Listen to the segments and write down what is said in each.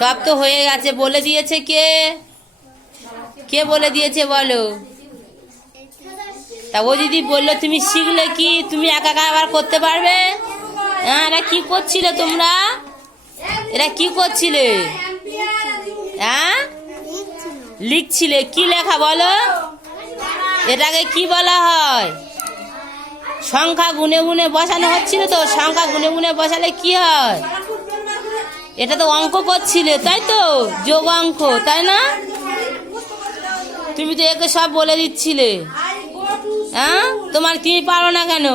সব তো হয়ে গেছে। বলে দিয়েছে কে? কে বলে দিয়েছে বলো? তা ও দিদি বললো তুমি শিখলে কি তুমি একা একা আবার করতে পারবে? হ্যাঁ, এরা কি করছিলে তোমরা? এরা কি করছিলে? হ্যাঁ, লিখছিলে। কি লেখা বলো? এটাকে কি বলা হয়? সংখ্যা গুনে গুনে বসানো হচ্ছিল তো। সংখ্যা গুনে গুনে বসালে কি হয়? এটা তো অঙ্ক করছিলে, তাই তো? যোগ অঙ্ক, তাই না? তুমি তো একে সব বলে দিচ্ছিলে। হ্যাঁ, তোমার কি পারো না কেন?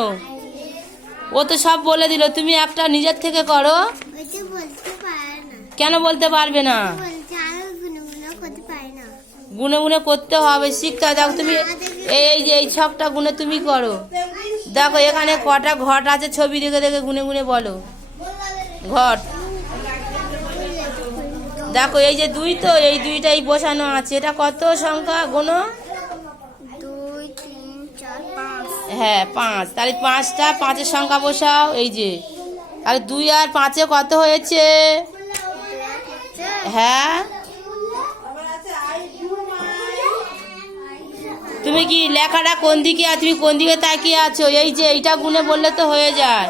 ও তো সব বলে দিল, তুমি একটা নিজের থেকে করো। কেন বলতে পারবে না? গুনে গুনে করতে হবে, শিখতে হবে। দেখো তুমি এই যে এই ছকটা গুনে তুমি করো। দেখো এখানে কটা ঘট আছে, ছবি দেখে দেখে গুনে গুনে বলো। ঘট দেখো, এই যে দুই, তো এই দুইটাই বসানো আছে। এটা কত সংখ্যা গোনো? 2 3 4 5। হ্যাঁ 5। তাহলে 5টা, 5-এর সংখ্যা বসাও। এই যে তাহলে 2 আর 5-এ কত হয়েছে? হ্যাঁ, তুমি কি লেখাটা কোন দিকে আর তুমি কোন দিকে তাকিয়ে আছো? এই যে এইটা গুনে বললে তো হয়ে যায়।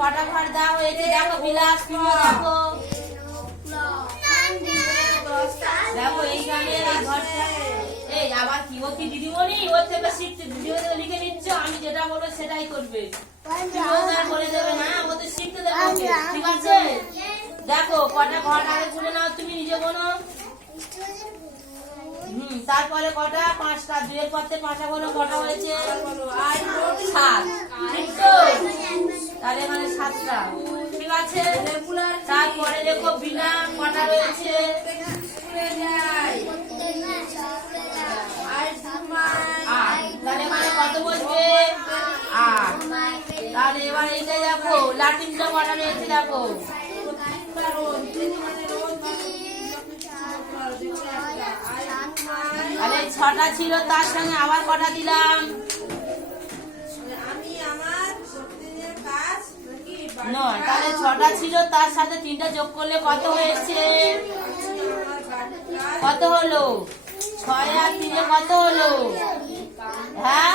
কটা ঘর দেওয়া হয়েছে দেখো, বিলাস দেখো। দেখো এইখানে এই ঘরটা। এই আবার কি ও কি দিদিমণি? ওর থেকে শিখতে দিদিমণি লিখে নিচ্ছ, আমি যেটা বলবো সেটাই করবে। বলে দেবে না, ও তো শিখতে দেবে। ঠিক আছে, দেখো কটা ঘর আগে শুনে নাও, তুমি নিজে বলো। তারপরে কটা? 5টা। 2-এর পথে 5টা বলো, কটা হয়েছে? 7। ঠিক তো? তাহলে এখানে 7টা। ঠিক আছে, তারপরে দেখো বিনা কটা রয়েছে? 8। তাহলে এখানে কত বসবে? 8। তাহলে এবার এইটা দেখো লাটিমটা কটা রয়েছে দেখো। তাহলে 6টা ছিল, তার সঙ্গে আবার কটা দিলাম? 9। তাহলে 6টা ছিল, তার সাথে 3টা যোগ করলে কত হয়েছে? কত হলো? 6 আর 3-এ কত হলো? হ্যাঁ,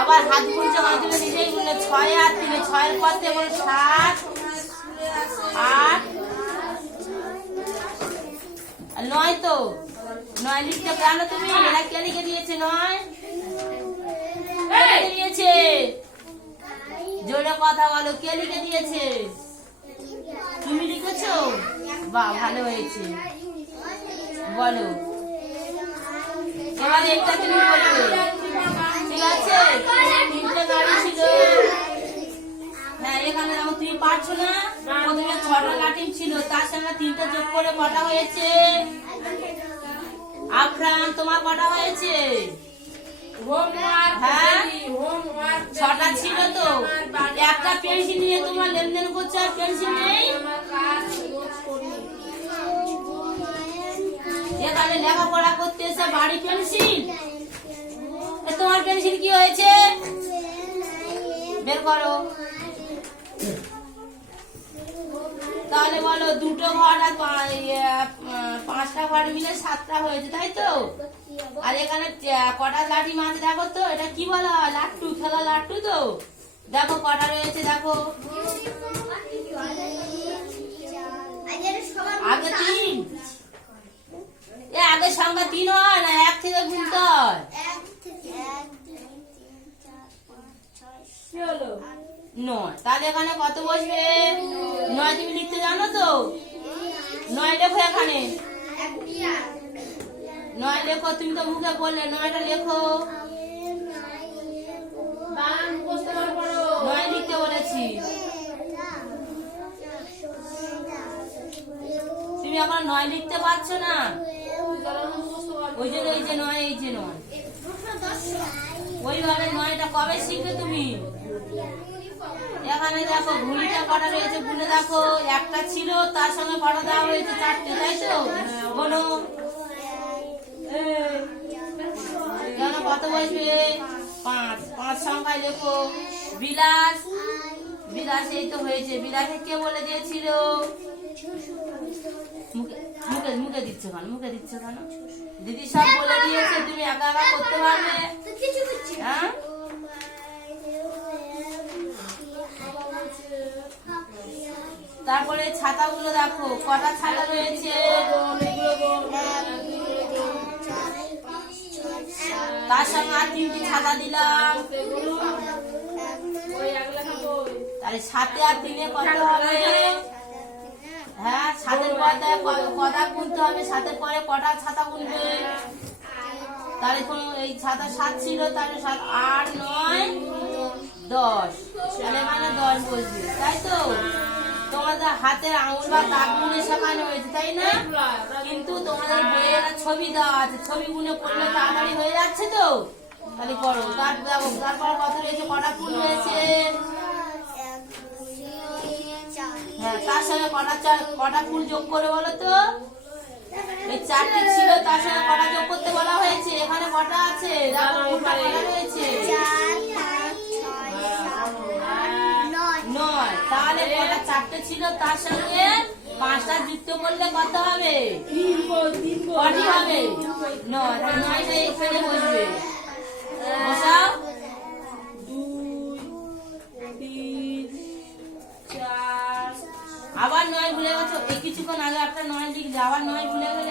আবার হাত গুনছে, তুমি নিজেই গুনলে। 6 আর 3, 6-এর পথে 7, 8 আর 9। তো 9 লিখতে কেন তুমি? এরা কে লিখে দিয়েছে? 9 দিয়েছে। জোরে কথা বলো, কে লিখে দিয়েছে? তুমি লিখেছো? বাহ, ভালো হয়েছে। বলো এবার এইটা তুমি বলবে। ঠিক আছে, 3টে গাড়ি ছিল। হ্যাঁ, এখানে দেখো তুমি পারছো না। প্রথমে 6টা লাটিম ছিল, তার সঙ্গে 3টে যোগ করে কটা হয়েছে? আফরান, তোমার কটা হয়েছে? হ্যাঁ, 6টা ছিল তো। একটা পেন্সিল নিয়ে তোমার লেনদেন করছো, আর পেন্সিল নেই। এখানে লেখাপড়া করতে এসে বাড়ি পেন্সিল। তোমার পেন্সিল কি হয়েছে? বের করো। তাহলে বলো, 2টো ঘর আর 5টা ঘর মিলে 7টা হয়েছে, তাই তো? আর এখানে কটা লাঠি মাছ দেখো তো, এটা কি বলা হয়? লাট্টু, খেলা লাট্টু। তো দেখো কটা রয়েছে দেখো। আগে 3। আগে সংখ্যা 3 হয় না, 1 থেকে গুনতে হয়। 9। তাহলে এখানে কত বসবে? 9 তুমি লিখতে জানো তো? 9 লেখো এখানে। নয় লেখো, তুমি তো মুখে বললে, নয়টা লেখো। নয় লিখতে বলেছি। তুমি এখন নয় লিখতে পারছো না, ওই জন্য এই যে নয়, এই যে নয়। ওইভাবে নয়টা কবে শিখবে তুমি? এখানে দেখো ঘুড়িটা কটা রয়েছে, গুনে দেখো। একটা ছিল, তার সঙ্গে কটা দেওয়া হয়েছে? চারটে, তাই তো? বলো কেন, কত বসবে? 5। 5 সংখ্যায় লেখো। বিলাস, বিলাস এই তো হয়েছে। বিলাসে কে বলে দিয়েছিল? মুখে মুখে মুখে দিচ্ছ কেন? মুখে দিচ্ছ কেন? দিদি সব বলে দিয়েছে, তুমি একা একা করতে পারবে? হ্যাঁ, তারপরে ছাতাগুলো দেখো, কটা ছাতা রয়েছে? তার সঙ্গে আর 3টি ছাতা দিলাম, তাহলে 7 আর 3 কত হবে? হ্যাঁ, 7-এর পরে কটা গুনতে হবে, 7-এর পরে কটা ছাতা গুনবে? তাহলে এই ছাতা 7 ছিল, তাহলে 7 8 9 10, তাহলে মানে 10 বসবে, তাই তো? তোমাদের হাতের আঙুল বা দাগ গুনে শেখানো হয়েছে, তাই না? কিন্তু তোমাদের বইয়ে একটা ছবি দেওয়া আছে, ছবি গুনে করলে তাড়াতাড়ি হয়ে যাচ্ছে তো, তাহলে করো। তারপর কত রয়েছে? কটা ফুল রয়েছে? হ্যাঁ, তার সঙ্গে কটা ফুল যোগ করে বলো তো? এই 4টি ছিল, তার সঙ্গে কটা যোগ করতে বলা হয়েছে? এখানে কটা আছে? কটা রয়েছে? 9। তাহলে কটা? 4টে ছিল, তার সঙ্গে 5টা যুক্ত করলে কত হবে? কটি হবে? 9। 9টা এখানে বসবে, বসাও। 2 3 4। আবার 9 ভুলে গেছো, এই কিছুক্ষণ আগে একটা 9 লিখলে, আবার 9 ভুলে গেলে।